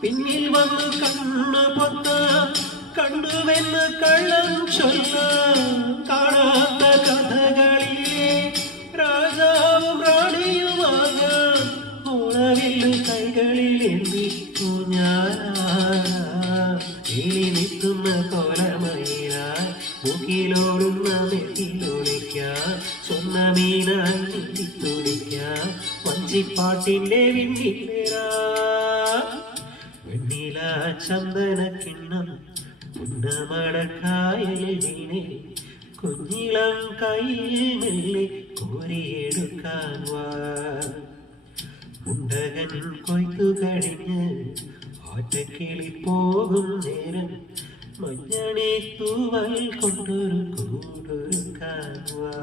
പിന്നിൽ വന്നു കണ്ണു പൊത്ത കണ്ടുവെന്ന് കള്ളം ചൊല്ല കാണാത്ത കഥകളിലെ രാജാവും റാണിയുമാകാൻ ഓണവില്ലു കൈകളിൽ എന്തിക്കു ഞാനി നിൽക്കുന്ന കോലമയിലായി മുക്കിലോടുന്ന നെറ്റിലൊളിക്കാൻ സ്വന്ന മീനായി നെറ്റിത്തൊളിക്കാൻ വഞ്ചിപ്പാട്ടിന്റെ വിണ്ണിലേറാ വെണ്ണില ചന്ദന കിണ്ണം ഉന്നമടക്കായലിനെ കുഞ്ഞിളം കയ്യിൽ മെല്ലെ കോരിയെടുക്കാൻ വാ ഉണ്ടകൻ കൊയ്ത്തു കഴിഞ്ഞ് ഒറ്റക്കിളി പോകും നേരം മഞ്ഞണി തൂവൽ കൊണ്ടൊരു കൂടൊരുക്കാൻ വാ